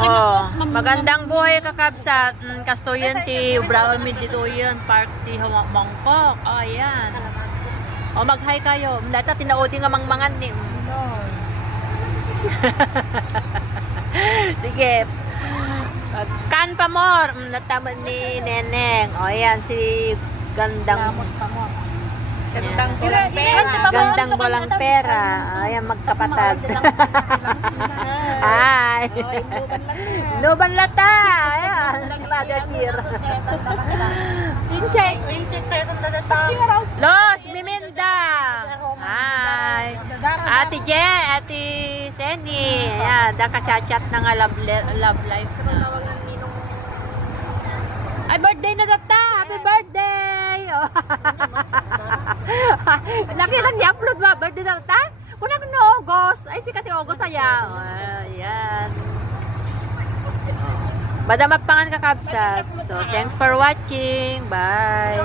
Oh, magandang buhay kakabsat. Kastoyan ti Brown Mid dito yan. Park ti Mangkok. Oh, ayan. Oh, mag-hi kayo. Data tinaudi nga mangmangan ni. Sige. Kan pa more. Nataman ni Neneng. Oh, ayan. Si Gandang. Gandang walang pera. Gandang walang pera. Ayan, magkapatid. Ay. Nuban lata. Ayan. Mother here. Incheck. Los, Miminda. Ay. Ate Je, Ate Seni. Ayan, nakachat-chat na nga love life na. Ay, birthday na data. Happy birthday. Laki lang i-upload ba? Birthday na data? Kunang no, August. Ay, si kasi August aya. Ayan. Badamap pangan kakabsat. So, thanks for watching. Bye.